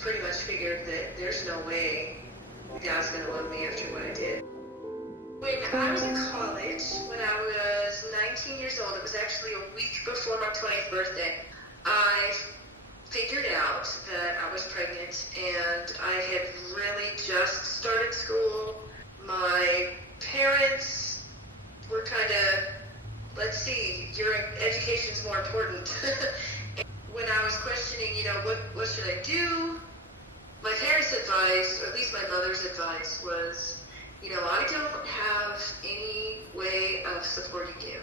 pretty much figured that there's no way God's going to love me after what I did. When I was in college, when I was 19 years old, it was actually a week before my 20th birthday, I figured out that I was pregnant, and I had really just started school. My parents were kind of, let's see, your education's more important. When I was questioning, what should I do? My parents' advice, or at least my mother's advice, was, I don't have any way of supporting you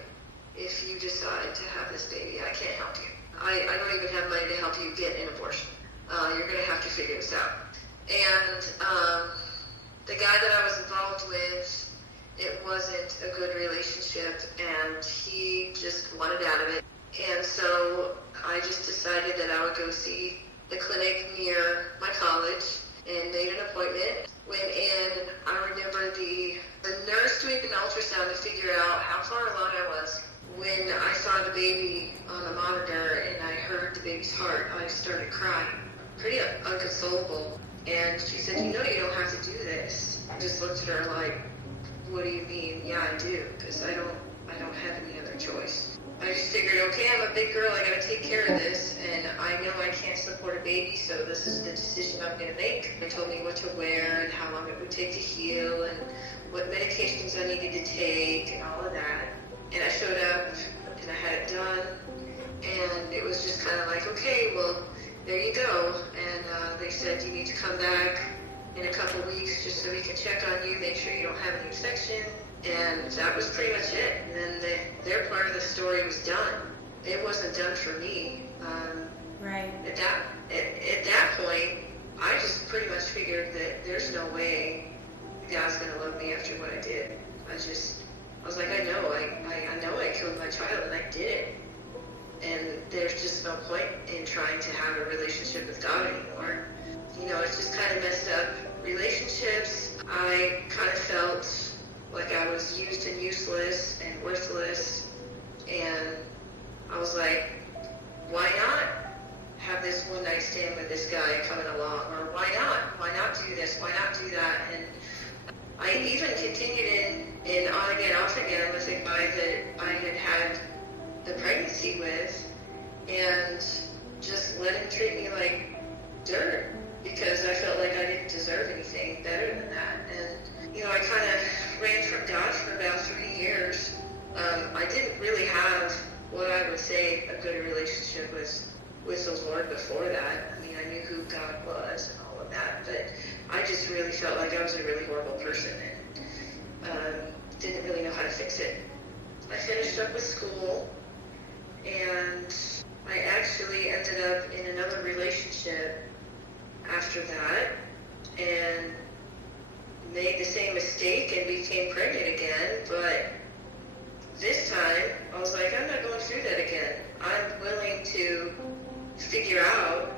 if you decide to have this baby. I can't help you. I don't even have money to help you get an abortion. You're going to have to figure this out. And the guy that I was involved with, it wasn't a good relationship, and he just wanted out of it. And so I just decided that I would go see the clinic near my college and made an appointment. Went in, I remember the nurse doing an ultrasound to figure out how far along I was. When I saw the baby on the monitor and I heard the baby's heart, I started crying, pretty unconsolable. And she said, you don't have to do this. I just looked at her like, what do you mean? Yeah, I do, because I don't have any other choice. I just figured, okay, I'm a big girl, I gotta take care of this, and I know I can't support a baby, so this is the decision I'm gonna make. They told me what to wear and how long it would take to heal and what medications I needed to take and all of that. And I showed up and I had it done, and it was just kind of like, okay, well, there you go. And they said you need to come back in a couple weeks just so we can check on you, make sure you don't have an infection. And that was pretty much it. And then their part of the story was done. It wasn't done for me. Right. At that point, I just pretty much figured that there's no way God's going to love me after what I did. I was like, I know I killed my child, and I did it. And there's just no point in trying to have a relationship with God anymore. It's just kind of messed up relationships. I kind of felt like I was used and useless and worthless, and I was like, why not have this one night stand with this guy coming along, or why not do this, why not do that? And I even continued in on again, off again with a guy that I had the pregnancy with, and just let him treat me like dirt, because I felt like I didn't deserve anything better than that. And I kind of ran from God for about 3 years. I didn't really have what I would say a good relationship with the Lord before that. I mean, I knew who God was and all of that, but I just really felt like I was a really horrible person and didn't really know how to fix it. I finished up with school, and I actually ended up in another relationship after that, and made the same mistake and became pregnant again. But this time I was like, I'm not going through that again. I'm willing to figure out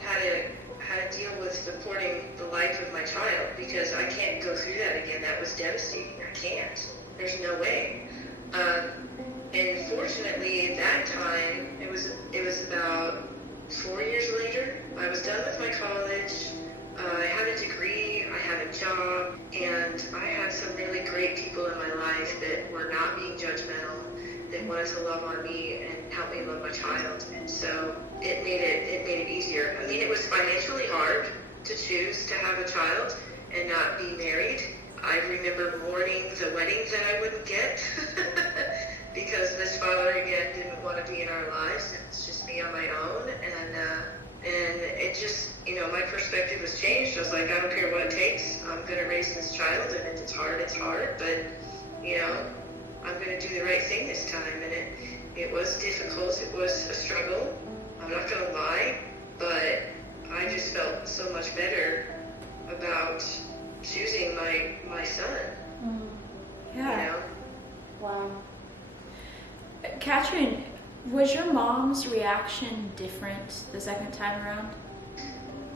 how to deal with supporting the life of my child, because I can't go through that again. That was devastating. I can't. There's no way. And fortunately, at that time, it was about 4 years later. I was done with my college. I had a degree, I had a job, and I had some really great people in my life that were not being judgmental, that wanted to love on me and help me love my child. And so it made it easier. I mean, it was financially hard to choose to have a child and not be married. I remember mourning the wedding that I wouldn't get because this father again didn't want to be in our lives. It was just me on my own, and it just, my perspective was changed. I was like, I don't care what it takes. I'm going to raise this child, and if it's hard, but, I'm going to do the right thing this time. And it was difficult. It was a struggle. I'm not going to lie, but I just felt so much better about choosing my son. Yeah. Wow. Katrin, was your mom's reaction different the second time around?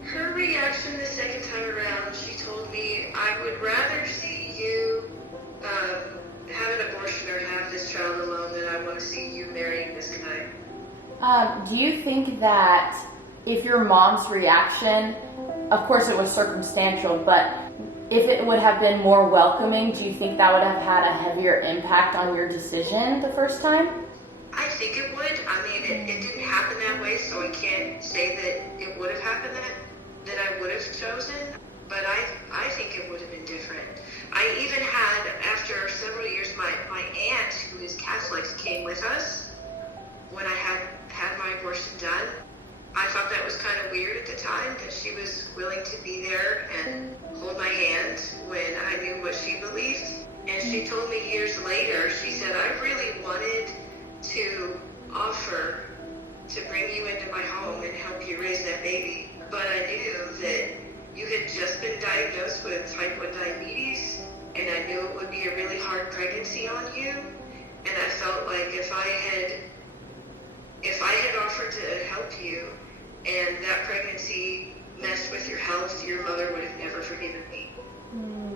Her reaction the second time around, she told me, I would rather see you have an abortion or have this child alone than I want to see you marrying this guy. Do you think that if your mom's reaction of course it was circumstantial, but if it would have been more welcoming, do you think that would have had a heavier impact on your decision the first time? I think it would. I mean, it didn't happen that way, so I can't say that it would have happened that I would have chosen, but I think it would have been different. I even had, after several years, my aunt, who is Catholic, came with us when I had my abortion done. I thought that was kind of weird at the time, that she was willing to be there and hold my hand when I knew what she believed. And she told me years later, she said, I really wanted to offer to bring you into my home and help you raise that baby. But I knew that you had just been diagnosed with type 1 diabetes, and I knew it would be a really hard pregnancy on you. And I felt like if I had offered to help you and that pregnancy messed with your health, your mother would have never forgiven me.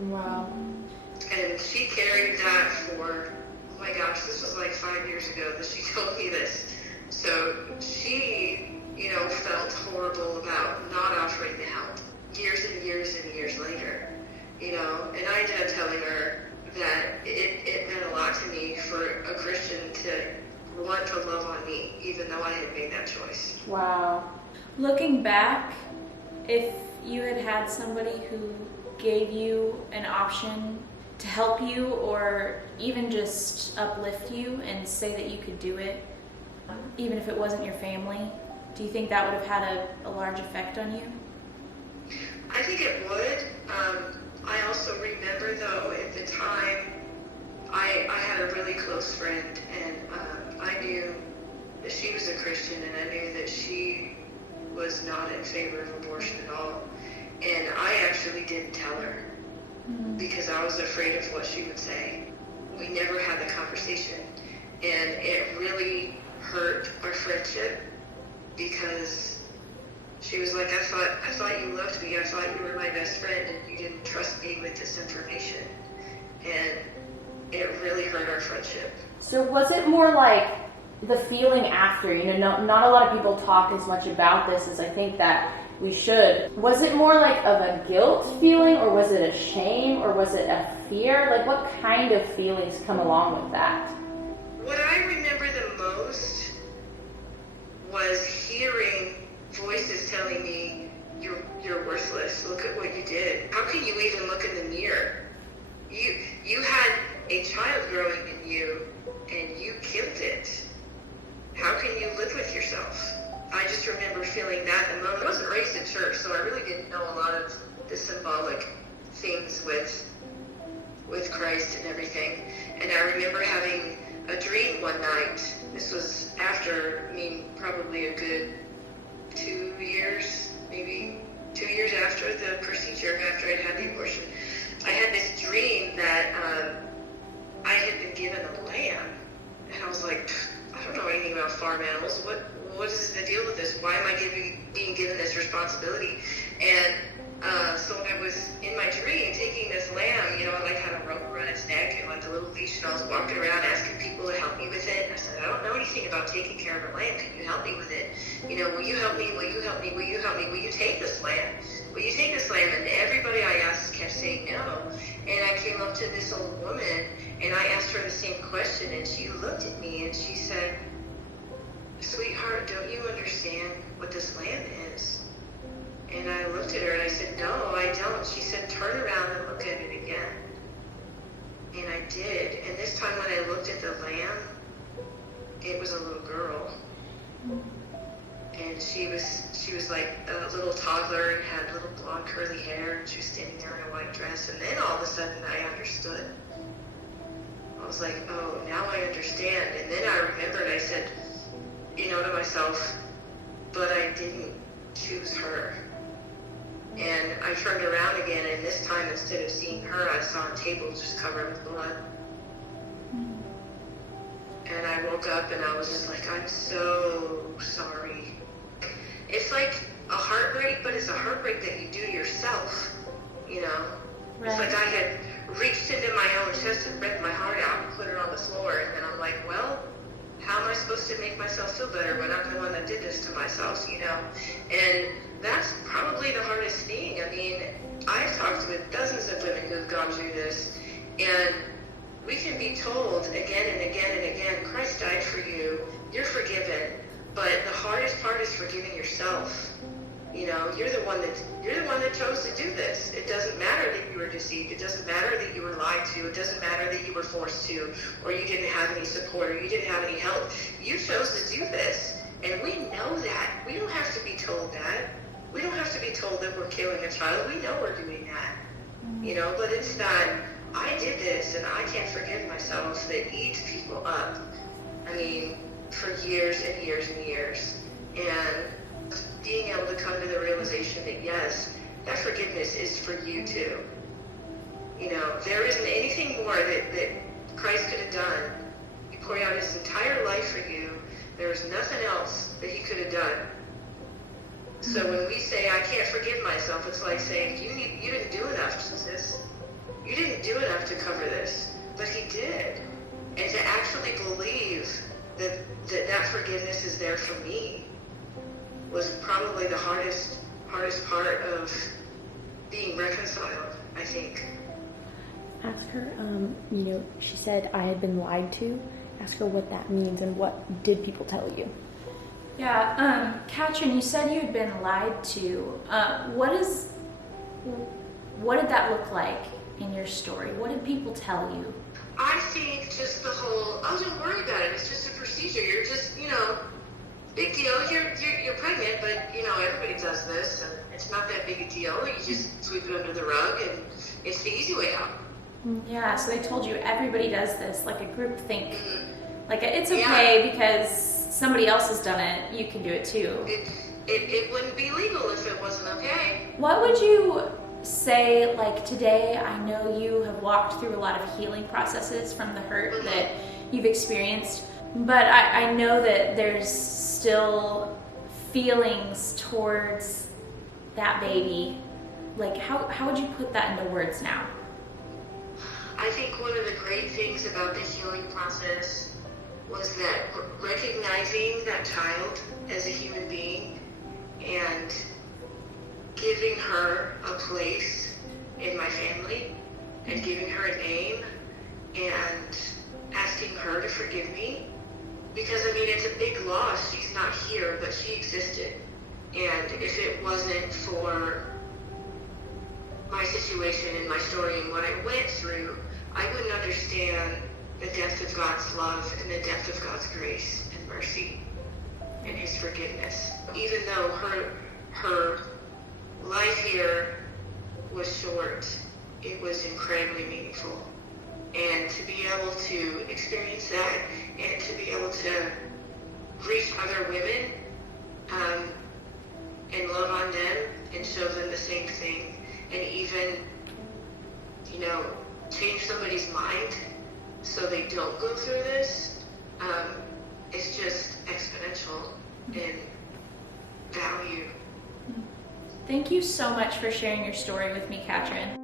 Wow. And she carried that for, oh my gosh, this was like 5 years ago that she told me this. So she, felt horrible about not offering the help years and years and years later, and I ended up telling her that it meant a lot to me for a Christian to want to love on me, even though I had made that choice. Wow. Looking back, if you had had somebody who gave you an option to help you or even just uplift you and say that you could do it, even if it wasn't your family, do you think that would have had a large effect on you? I think it would. I also remember, though, at the time, I had a really close friend, and I knew that she was a Christian, and I knew that she was not in favor of abortion at all. And I actually didn't tell her because I was afraid of what she would say. We never had the conversation, and it really hurt our friendship because she was like, I thought you loved me. I thought you were my best friend, and you didn't trust me with this information. And it really hurt our friendship. So was it more like the feeling after? Not a lot of people talk as much about this as I think that we should. Was it more like of a guilt feeling, or was it a shame, or was it a fear? Like, what kind of feelings come along with that? What I remember the most was hearing voices telling me, you're worthless. Look at what you did. How can you even look in the mirror? You had a child growing in you, and you killed it. How can you live with yourself? I just remember feeling that in the moment. I wasn't raised in church, so I really didn't know a lot of the symbolic things with Christ and everything. And I remember having a dream one night. This was after, probably a good 2 years, maybe 2 years after the procedure, after I'd had the abortion. I had this dream that I had been given a lamb. And I was like, I don't know anything about farm animals. What is the deal with this? Why am I being given this responsibility? And so when I was in my dream taking this lamb, I had a rope around its neck and like a little leash, and I was walking around asking people to help me with it. And I said, I don't know anything about taking care of a lamb. Can you help me with it? Will you help me? Will you help me? Will you help me? Will you take this lamb? Will you take this lamb? And everybody I asked kept saying no. And I came up to this old woman and I asked her the same question, and she looked at me and she said, sweetheart, don't you understand what this lamb is? And I looked at her and I said, no, I don't. She said, turn around and look at it again. And I did. And this time when I looked at the lamb, it was a little girl. And she was like a little toddler and had little blonde curly hair, and she was standing there in a white dress. And then all of a sudden I understood. I was like, oh, now I understand. And then I remembered, I said, to myself, but I didn't choose her. And I turned around again, and this time, instead of seeing her, I saw a table just covered with blood. And I woke up and I was just like, I'm so sorry. It's like a heartbreak, but it's a heartbreak that you do yourself, Right. It's like I had reached into my own chest and ripped my heart out and put it on the floor, and then I'm like, well, how am I supposed to make myself feel better when I'm the one that did this to myself, And that's probably the hardest thing talked with dozens of women who have gone through this, and we can be told again and again and again, Christ died for you, you're forgiven, but the hardest part is forgiving yourself. You know, you're the one that chose to do this. It doesn't matter that you were deceived. It doesn't matter that you were lied to. It doesn't matter that you were forced to, or you didn't have any support, or you didn't have any help. You chose to do this, and we know that. We don't have to be told that. We don't have to be told that we're killing a child. We know we're doing that. You know, but it's that I did this, and I can't forgive myself that eats people up. I mean, for years and years and years. And being able to come to the realization that yes, that forgiveness is for you too. You know, there isn't anything more that Christ could have done. He poured out his entire life for you. There was nothing else that he could have done. So when we say, I can't forgive myself, it's like saying, you didn't do enough, Jesus. You didn't do enough to cover this. But he did. And to actually believe that forgiveness is there for me was probably the hardest part of being reconciled, I think. Ask her, you know, she said I had been lied to. Ask her what that means and what did people tell you? Yeah, Katrin, you said you had been lied to. What did that look like in your story? What did people tell you? I think just the whole, oh, don't worry about it. It's just a procedure. You're just, you know, big deal. You're pregnant, but, you know, everybody does this, and it's not that big a deal. You just sweep it under the rug, and it's the easy way out. Yeah, so they told you everybody does this, like a group think. Mm-hmm. Like, it's okay because somebody else has done it, you can do it too. It wouldn't be legal if it wasn't okay. What would you say, like, today, I know you have walked through a lot of healing processes from the hurt that you've experienced, but I know that there's still feelings towards that baby. Like, how would you put that into words now? I think one of the great things about the healing process was that recognizing that child as a human being and giving her a place in my family and giving her a name and asking her to forgive me. Because, I mean, it's a big loss. She's not here, but she existed. And if it wasn't for my situation and my story and what I went through, I wouldn't understand the depth of God's love and the depth of God's grace and mercy and his forgiveness. Even though her life here was short, it was incredibly meaningful. And to be able to experience that and to be able to reach other women and love on them and show them the same thing and even, you know, change somebody's mind so they don't go through this, it's just exponential in value. Thank you so much for sharing your story with me, Katrin.